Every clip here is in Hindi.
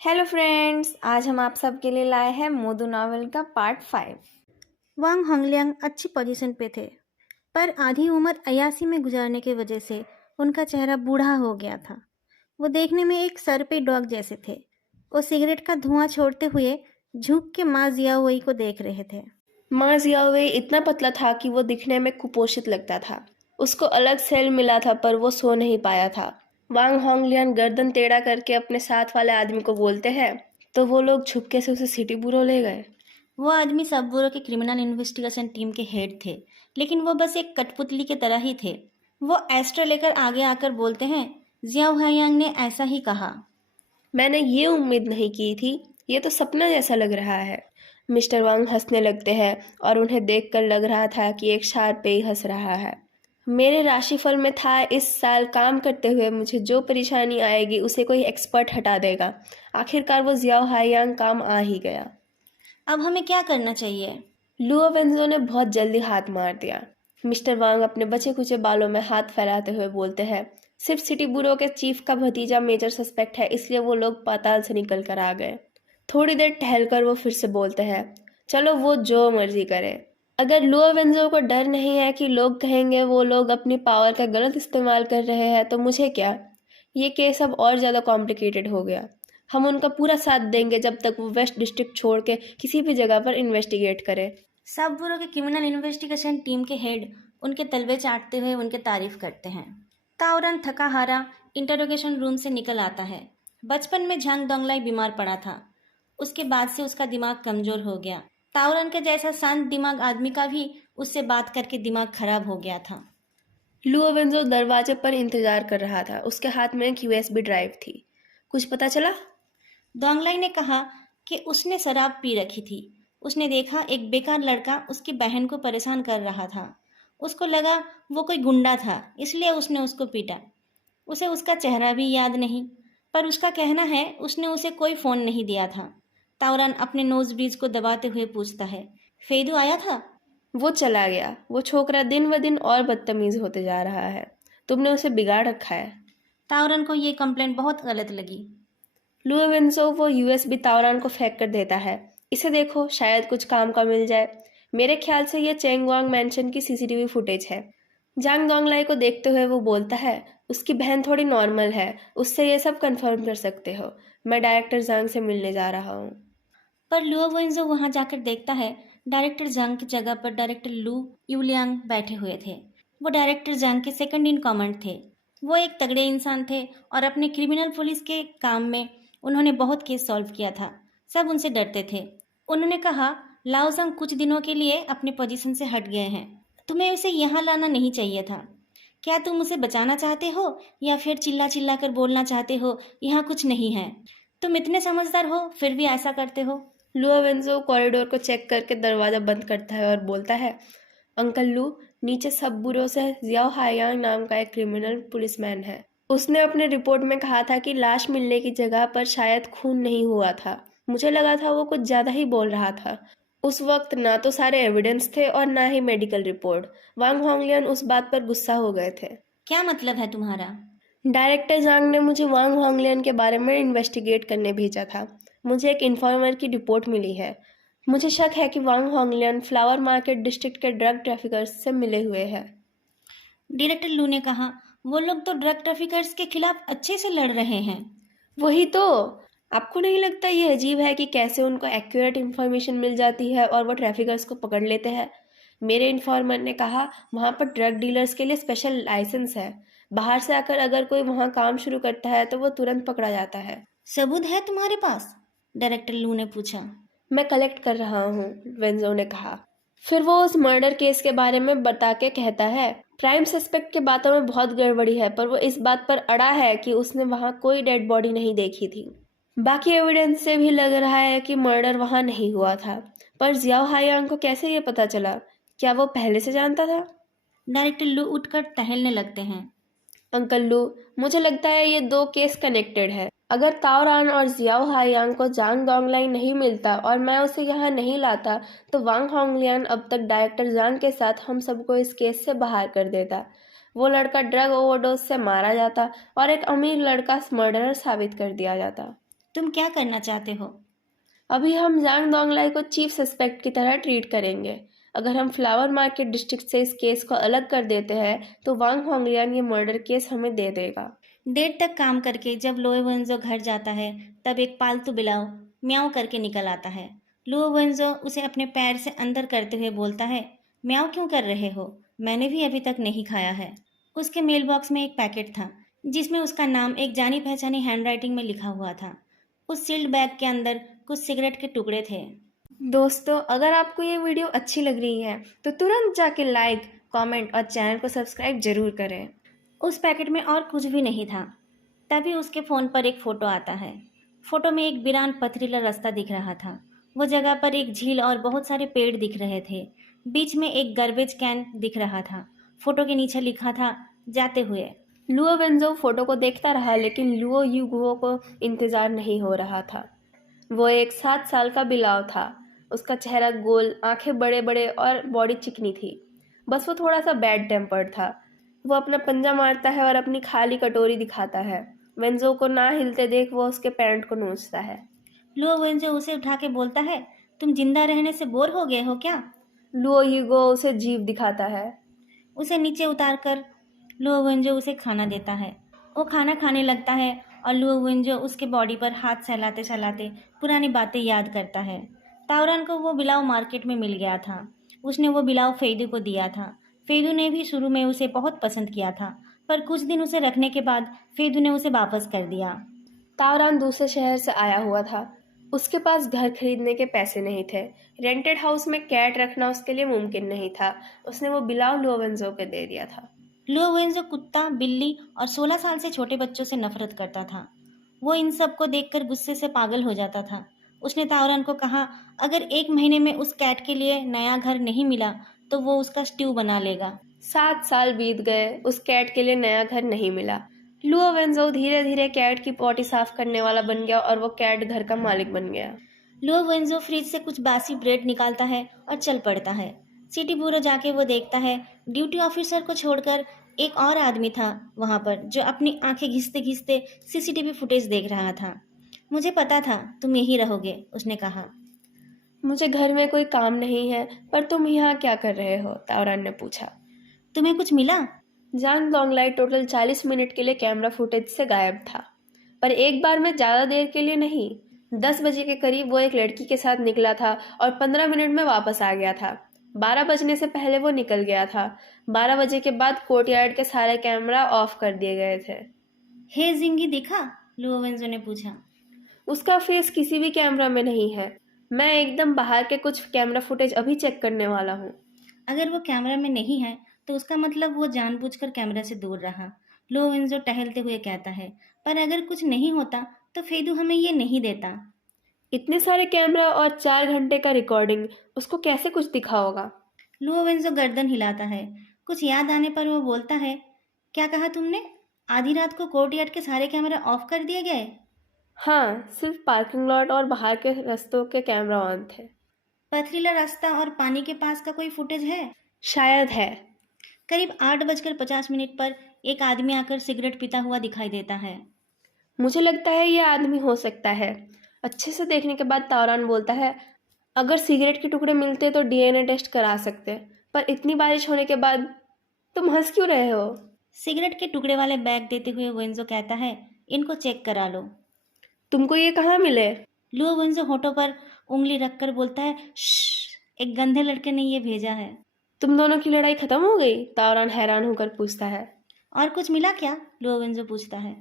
हेलो फ्रेंड्स, आज हम आप सबके लिए लाए हैं मोदू नॉवल का पार्ट 5। वांग होंगलियांग अच्छी पोजीशन पे थे, पर आधी उम्र अयासी में गुजारने की वजह से उनका चेहरा बूढ़ा हो गया था। वो देखने में एक सर पे डॉग जैसे थे। वो सिगरेट का धुआं छोड़ते हुए झुक के माँ जियाओई को देख रहे थे। माँ जियाओवे इतना पतला था कि वो दिखने में कुपोषित लगता था। उसको अलग सेल मिला था पर वो सो नहीं पाया था। वांग होंगलियन गर्दन टेढ़ा करके अपने साथ वाले आदमी को बोलते हैं तो वो लोग छुपके से उसे सिटी बुरो ले गए। वो आदमी सब ब्यूरो के क्रिमिनल इन्वेस्टिगेशन टीम के हेड थे, लेकिन वो बस एक कठपुतली की तरह ही थे। वो एस्ट्रा लेकर आगे आकर बोलते हैं, जियाओ हायांग ने ऐसा ही कहा। मैंने ये उम्मीद नहीं की थी। ये तो सपना जैसा लग रहा है। मिस्टर वांग हंसने लगते हैं और उन्हें देखकर लग रहा था कि एक शार्प पे ही हंस रहा है। मेरे राशिफल में था इस साल काम करते हुए मुझे जो परेशानी आएगी उसे कोई एक्सपर्ट हटा देगा। आखिरकार वो जियाओ हायांग काम आ ही गया। अब हमें क्या करना चाहिए? लुओ वेंजो ने बहुत जल्दी हाथ मार दिया। मिस्टर वांग अपने बचे कुचे बालों में हाथ फैलाते हुए बोलते हैं, सिर्फ सिटी ब्यूरो के चीफ का भतीजा मेजर सस्पेक्ट है, इसलिए वो लोग पाताल से निकल कर आ गए। थोड़ी देर टहलकर वो फिर से बोलते हैं, चलो वो जो मर्जी करे। अगर लुओ वेंजो को डर नहीं है कि लोग कहेंगे वो लोग अपनी पावर का गलत इस्तेमाल कर रहे हैं तो मुझे क्या। ये केस अब और ज़्यादा कॉम्प्लिकेटेड हो गया। हम उनका पूरा साथ देंगे जब तक वो वेस्ट डिस्ट्रिक्ट छोड़ के किसी भी जगह पर इन्वेस्टिगेट करे। सब ब्यूरो के क्रिमिनल इन्वेस्टिगेशन टीम के हेड उनके तलवे चाटते हुए उनके तारीफ करते हैं। ताओरन थका हारा इंटरोगेशन रूम से निकल आता है। बचपन में झांग दोंगलाई बीमार पड़ा था। उसके बाद से उसका दिमाग कमजोर हो गया। ताओरन के जैसा शांत दिमाग आदमी का भी उससे बात करके दिमाग खराब हो गया था। लुओ वेंजो दरवाजे पर इंतजार कर रहा था। उसके हाथ में एक यूएसबी ड्राइव थी। कुछ पता चला? दोंगलाई ने कहा कि उसने शराब पी रखी थी। उसने देखा एक बेकार लड़का उसकी बहन को परेशान कर रहा था। उसको लगा वो कोई गुंडा था, इसलिए उसने उसको पीटा। उसे उसका चेहरा भी याद नहीं, पर उसका कहना है उसने उसे कोई फ़ोन नहीं दिया था। तावरान अपने नोज ब्रिज को दबाते हुए पूछता है, फेदू आया था? वो चला गया। वो छोकरा दिन ब दिन और बदतमीज होते जा रहा है। तुमने उसे बिगाड़ रखा है। तावरान को ये कंप्लेंट बहुत गलत लगी। लुओ वेंजो वो यूएसबी तावरान को फेंक कर देता है। इसे देखो, शायद कुछ काम का मिल जाए। मेरे ख्याल से ये चेंगवांग मैंशन की सीसीटीवी फुटेज है। जांग दोंगलाई को देखते हुए वो बोलता है, उसकी बहन थोड़ी नॉर्मल है, उससे ये सब कंफर्म कर सकते हो। मैं डायरेक्टर जांग से मिलने जा रहा हूँ। पर लुओ वेंजो वहां जाकर देखता है डायरेक्टर जंग की जगह पर डायरेक्टर लू यूलियांग बैठे हुए थे। वो डायरेक्टर जंग के सेकंड इन कमांड थे। वो एक तगड़े इंसान थे और अपने क्रिमिनल पुलिस के काम में उन्होंने बहुत केस सॉल्व किया था। सब उनसे डरते थे। उन्होंने कहा, लाओ जंग कुछ दिनों के लिए अपने पोजीशन से हट गए हैं। तुम्हें उसे यहाँ लाना नहीं चाहिए था। क्या तुम उसे बचाना चाहते हो या फिर चिल्ला चिल्ला कर बोलना चाहते हो यहाँ कुछ नहीं है? तुम इतने समझदार हो फिर भी ऐसा करते हो। लुओ वेंजो कॉरिडोर को चेक करके दरवाजा बंद करता है और बोलता है, अंकल लू, नीचे सब बुरो से जियाओ हायांग नाम का एक क्रिमिनल पुलिसमैन है। उसने अपने रिपोर्ट में कहा था कि लाश मिलने की जगह पर शायद खून नहीं हुआ था। मुझे लगा था वो कुछ ज्यादा ही बोल रहा था। उस वक्त ना तो सारे एविडेंस थे और ना ही मेडिकल रिपोर्ट। वांग होंगलियन उस बात पर गुस्सा हो गए थे। क्या मतलब है तुम्हारा? डायरेक्टर जांग ने मुझे वांग होंगलियन के बारे में इन्वेस्टिगेट करने भेजा था। मुझे एक इन्फॉर्मर की रिपोर्ट मिली है। मुझे शक है कि वांग होंगलियन फ्लावर मार्केट डिस्ट्रिक्ट के ड्रग ट्रैफिकर्स से मिले हुए हैं। डायरेक्टर लू ने कहा, वो लोग तो ड्रग ट्रैफिकर्स के खिलाफ अच्छे से लड़ रहे हैं। वही तो। आपको नहीं लगता ये अजीब है कि कैसे उनको एक्यूरेट इन्फॉर्मेशन मिल जाती है और वो ट्रैफिकर्स को पकड़ लेते हैं? मेरे इन्फॉर्मर ने कहा वहाँ पर ड्रग डीलर्स के लिए स्पेशल लाइसेंस है। बाहर से आकर अगर कोई वहाँ काम शुरू करता है तो वो तुरंत पकड़ा जाता है। सबूत है तुम्हारे पास? डायरेक्टर लू ने पूछा। मैं कलेक्ट कर रहा हूँ, वेंजो ने कहा। फिर वो उस मर्डर केस के बारे में बता के कहता है, प्राइम सस्पेक्ट के बातों में बहुत गड़बड़ी है पर वो इस बात पर अड़ा है कि उसने वहाँ कोई डेड बॉडी नहीं देखी थी। बाकी एविडेंस से भी लग रहा है कि मर्डर वहाँ नहीं हुआ था। पर जियाओ हायांग को कैसे ये पता चला? क्या वो पहले से जानता था? डायरेक्टर लू उठकर टहलने लगते हैं। अंकल लू, मुझे लगता है ये दो केस कनेक्टेड है। अगर ताओरान और जियाओ हायांग को जांग दोंगलाई नहीं मिलता और मैं उसे यहाँ नहीं लाता तो वांग होंगलियन अब तक डायरेक्टर जांग के साथ हम सबको इस केस से बाहर कर देता। वो लड़का ड्रग ओवरडोज से मारा जाता और एक अमीर लड़का मर्डरर साबित कर दिया जाता। तुम क्या करना चाहते हो? अभी हम जांग दोंगलाई को चीफ सस्पेक्ट की तरह ट्रीट करेंगे। अगर हम फ्लावर मार्केट डिस्ट्रिक्ट से इस केस को अलग कर देते हैं तो वांग होंगलियान ये मर्डर केस हमें दे देगा। देर तक काम करके जब लोए वेंजो घर जाता है तब एक पालतू बिलाव म्याऊं करके निकल आता है। लुओ वेंजो उसे अपने पैर से अंदर करते हुए बोलता है, म्याऊं क्यों कर रहे हो? मैंने भी अभी तक नहीं खाया है। उसके मेल बॉक्स में एक पैकेट था जिसमें उसका नाम एक जानी पहचानी हैंडराइटिंग में लिखा हुआ था। उस सील्ड बैग के अंदर कुछ सिगरेट के टुकड़े थे। दोस्तों, अगर आपको ये वीडियो अच्छी लग रही है तो तुरंत जाके लाइक, कमेंट और चैनल को सब्सक्राइब जरूर करें। उस पैकेट में और कुछ भी नहीं था। तभी उसके फ़ोन पर एक फ़ोटो आता है। फ़ोटो में एक वीरान पथरीला रास्ता दिख रहा था। वो जगह पर एक झील और बहुत सारे पेड़ दिख रहे थे। बीच में एक गार्बेज कैन दिख रहा था। फ़ोटो के नीचे लिखा था, जाते हुए। लुओ वेंजो फोटो को देखता रहा, लेकिन लुओ युगुओ को इंतजार नहीं हो रहा था। वो एक 7 साल का बिलाव था। उसका चेहरा गोल, आंखें बड़े बड़े और बॉडी चिकनी थी। बस वो थोड़ा सा बैड टेम्पर्ड था। वो अपना पंजा मारता है और अपनी खाली कटोरी दिखाता है। वेंजो को ना हिलते देख वो उसके पैंट को नोचता है। लुओ वेंजो उसे उठा के बोलता है, तुम जिंदा रहने से बोर हो गए हो क्या? लुओ युगो उसे जीभ दिखाता है। उसे नीचे उतार कर लुओ वेंजो उसे खाना देता है। वो खाना खाने लगता है और लुओ वेंजो उसके बॉडी पर हाथ सहलाते सहलाते पुरानी बातें याद करता है। तावरन को वो बिलाव मार्केट में मिल गया था। उसने वो बिलाव फेदू को दिया था। फेदू ने भी शुरू में उसे बहुत पसंद किया था, पर कुछ दिन उसे रखने के बाद फेदू ने उसे वापस कर दिया। तावरान दूसरे शहर से आया हुआ था। उसके पास घर खरीदने के पैसे नहीं थे। रेंटेड हाउस में कैट रखना उसके लिए मुमकिन नहीं था। उसने वो बिलाव लुओ वेंजो को दे दिया था। लुओ वेंजो कुत्ता, बिल्ली और 16 साल से छोटे बच्चों से नफरत करता था। वो इन सब को देखकर गुस्से से पागल हो जाता था। उसने तावरन को कहा, अगर 1 महीने में उस कैट के लिए नया घर नहीं मिला तो वो उसका स्ट्यू बना लेगा। 7 साल बीत गए, उस कैट के लिए नया घर नहीं मिला। लुओ वेंजो धीरे धीरे कैट की पॉटी साफ करने वाला बन गया और वो कैट घर का मालिक बन गया। लुओ वेंजो फ्रिज से कुछ बासी ब्रेड निकालता है और चल पड़ता है। सिटी ब्यूरो जाके वो देखता है, ड्यूटी ऑफिसर को छोड़कर एक और आदमी था वहां पर जो अपनी आंखें घिसते घिसते सीसीटीवी फुटेज देख रहा था। मुझे पता था तुम यही रहोगे, उसने कहा। मुझे घर में कोई काम नहीं है, पर तुम यहाँ क्या कर रहे हो? तावरान ने पूछा। तुम्हें कुछ मिला? जांग दोंगलाई टोटल 40 मिनट के लिए कैमरा फुटेज से गायब था, पर एक बार में ज्यादा देर के लिए नहीं। 10 बजे के करीब वो एक लड़की के साथ निकला था और 15 मिनट में वापस आ गया था। 12 बजने से पहले वो निकल गया था। 12 बजे के बाद कोर्टयार्ड के सारे कैमरा ऑफ कर दिए गए थे। हे जिंगी दिखा? लुओ वेंजो ने पूछा। उसका फेस किसी भी कैमरा में नहीं है। मैं एकदम बाहर के कुछ कैमरा फुटेज अभी चेक करने वाला हूँ। अगर वो कैमरा में नहीं है तो उसका मतलब वो जानबूझकर कैमरा से दूर रहा, लुओ वेंजो टहलते हुए कहता है। पर अगर कुछ नहीं होता तो फेदू हमें ये नहीं देता। इतने सारे कैमरा और 4 घंटे का रिकॉर्डिंग, उसको कैसे कुछ दिखा होगा? लुओ वेंजो गर्दन हिलाता है। कुछ याद आने पर वो बोलता है, क्या कहा तुमने? आधी रात को कोर्टयार्ड के सारे कैमरा ऑफ कर दिए गए? हाँ, सिर्फ पार्किंग लॉट और बाहर के रास्तों के कैमरा ऑन थे। पथरीला रास्ता और पानी के पास का कोई फुटेज है? शायद है। करीब 8:50 पर एक आदमी आकर सिगरेट पीता हुआ दिखाई देता है। मुझे लगता है ये आदमी हो सकता है। अच्छे से देखने के बाद तावरान बोलता है, अगर सिगरेट के टुकड़े मिलते तो डीएनए टेस्ट करा सकते, पर इतनी बारिश होने के बाद तुम हंस क्यों रहे हो? सिगरेट के टुकड़े वाले बैग देते हुए वेंजो कहता है, इनको चेक करा लो। तुमको ये कहाँ मिले? लुओ वेंजो होठों पर उंगली रखकर बोलता है, श्श, एक गंदे लड़के ने ये भेजा है। तुम दोनों की लड़ाई खत्म हो गई? तावरान हैरान होकर पूछता है। और कुछ मिला क्या? लुओ वेंजो पूछता है।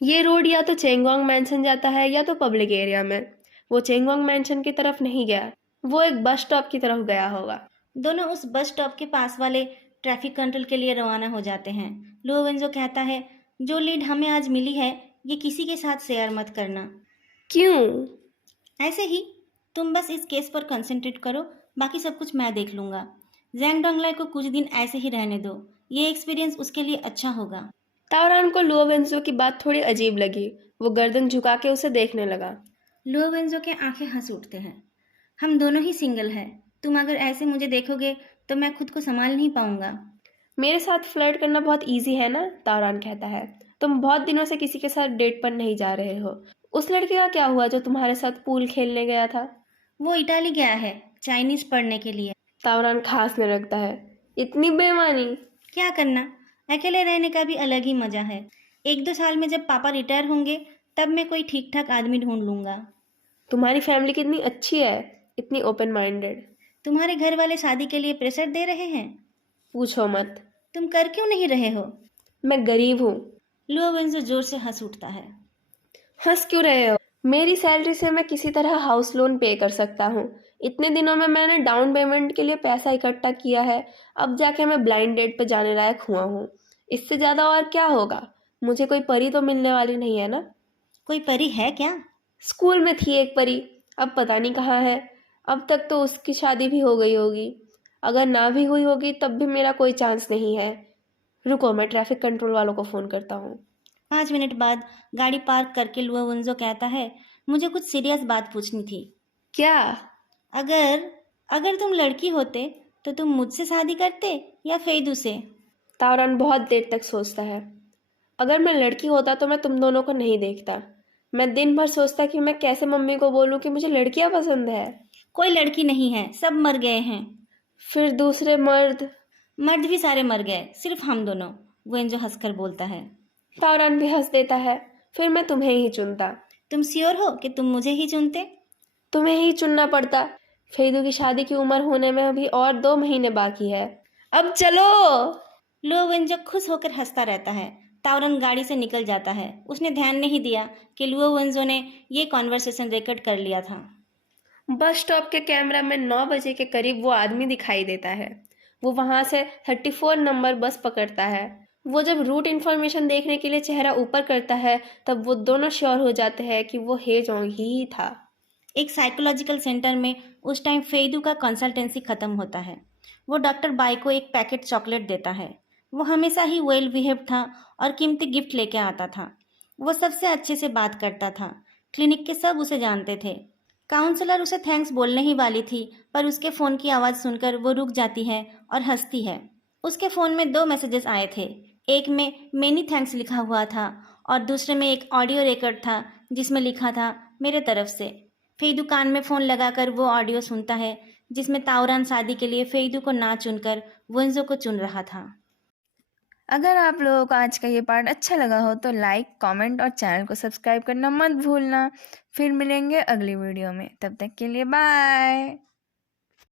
ये रोड या तो चेंगोंग मैंशन जाता है या तो पब्लिक एरिया में। वो चेंगोंग मैंशन की तरफ नहीं गया, वो एक बस स्टॉप की तरफ गया होगा। दोनों उस बस स्टॉप के पास वाले ट्रैफिक कंट्रोल के लिए रवाना हो जाते हैं। लुओ वेंजो कहता है, जो लीड हमें आज मिली है ये किसी के साथ शेयर मत करना। क्यों? ऐसे ही, तुम बस इस केस पर कंसंट्रेट करो, बाकी सब कुछ मैं देख लूंगा। जैंग डोंगलाई को कुछ दिन ऐसे ही रहने दो, ये एक्सपीरियंस उसके लिए अच्छा होगा। तावरान को लुओ वेंजो की बात थोड़ी अजीब लगी। वो गर्दन झुका के उसे देखने लगा। लुओ वेंजो के आंखें हंस उठते हैं। हम दोनों ही सिंगल हैं, तुम अगर ऐसे मुझे देखोगे तो मैं खुद को संभाल नहीं पाऊंगा। मेरे साथ फ्लर्ट करना बहुत इजी है ना? तावरान कहता है। तुम बहुत दिनों से किसी के साथ डेट पर नहीं जा रहे हो। उस लड़के का क्या हुआ जो तुम्हारे साथ पूल खेलने गया था? वो इटाली गया है चाइनीज पढ़ने के लिए। तावरान खांसने लगता है। इतनी बेईमानी! क्या करना, अकेले रहने का भी अलग ही मजा है। 1-2 साल में जब पापा रिटायर होंगे तब मैं कोई ठीक ठाक आदमी ढूंढ लूंगा। तुम्हारी फैमिली कितनी अच्छी है, इतनी ओपन माइंडेड। तुम्हारे घर वाले शादी के लिए प्रेशर दे रहे हैं? पूछो मत। तुम कर क्यों नहीं रहे हो? मैं गरीब हूँ। लुओ वेंजो जोर से हंस उठता है। हंस क्यों रहे हो? मेरी सैलरी से मैं किसी तरह हाउस लोन पे कर सकता हूँ। इतने दिनों में मैंने डाउन पेमेंट के लिए पैसा इकट्ठा किया है। अब जाके मैं ब्लाइंड डेट पे जाने लायक हुआ हूँ। इससे ज़्यादा और क्या होगा? मुझे कोई परी तो मिलने वाली नहीं है ना। कोई परी है क्या? स्कूल में थी एक परी, अब पता नहीं कहाँ है। अब तक तो उसकी शादी भी हो गई होगी। अगर ना भी हुई होगी तब भी मेरा कोई चांस नहीं है। रुको, मैं ट्रैफिक कंट्रोल वालों को फ़ोन करता हूँ। 5 मिनट बाद गाड़ी पार्क करके लुओ वेंजो कहता है, मुझे कुछ सीरियस बात पूछनी थी। क्या? अगर अगर तुम लड़की होते तो तुम मुझसे शादी करते या फेदू से? तावरान बहुत देर तक सोचता है। अगर मैं लड़की होता तो मैं तुम दोनों को नहीं देखता। मैं दिन भर सोचता कि मैं कैसे मम्मी को बोलूं कि मुझे लड़कियां पसंद है। कोई लड़की नहीं है, सब मर गए हैं। फिर दूसरे मर्द? मर्द भी सारे मर गए, सिर्फ हम दोनों, वेंजो हंसकर बोलता है। तावरान भी हंस देता है। फिर मैं तुम्हें ही चुनता। तुम श्योर हो कि तुम मुझे ही चुनते? तुम्हें ही चुनना पड़ता। फेदू की शादी की उम्र होने में अभी और 2 महीने बाकी है। अब चलो। लो वेंजो खुश होकर हंसता रहता है। तावरन गाड़ी से निकल जाता है। उसने ध्यान नहीं दिया कि लुओ वेंजो ने ये कॉन्वर्सेशन रिकॉर्ड कर लिया था। बस स्टॉप के कैमरा में 9 बजे के करीब वो आदमी दिखाई देता है। वो वहां से 34 नंबर बस पकड़ता है। वो जब रूट इन्फॉर्मेशन देखने के लिए चेहरा ऊपर करता है तब वो दोनों श्योर हो जाते हैं कि वो हे जोंग ही था। एक साइकोलॉजिकल सेंटर में उस टाइम फेदू का कंसल्टेंसी खत्म होता है। वो डॉक्टर बाई को एक पैकेट चॉकलेट देता है। वो हमेशा ही वेल बिहेव था और कीमती गिफ्ट लेके आता था। वो सबसे अच्छे से बात करता था। क्लिनिक के सब उसे जानते थे। काउंसलर उसे थैंक्स बोलने ही वाली थी, पर उसके फ़ोन की आवाज़ सुनकर वो रुक जाती है और हंसती है। उसके फ़ोन में 2 मैसेजेस आए थे। एक में मेनी थैंक्स लिखा हुआ था और दूसरे में एक ऑडियो रिकॉर्ड था जिसमें लिखा था मेरे तरफ से। फेदू कान में फ़ोन लगाकर वो ऑडियो सुनता है जिसमें तावरान शादी के लिए फेदू को ना चुनकर वेंजो को चुन रहा था। अगर आप लोगों को आज का ये पार्ट अच्छा लगा हो तो लाइक, कमेंट और चैनल को सब्सक्राइब करना मत भूलना। फिर मिलेंगे अगली वीडियो में, तब तक के लिए बाय।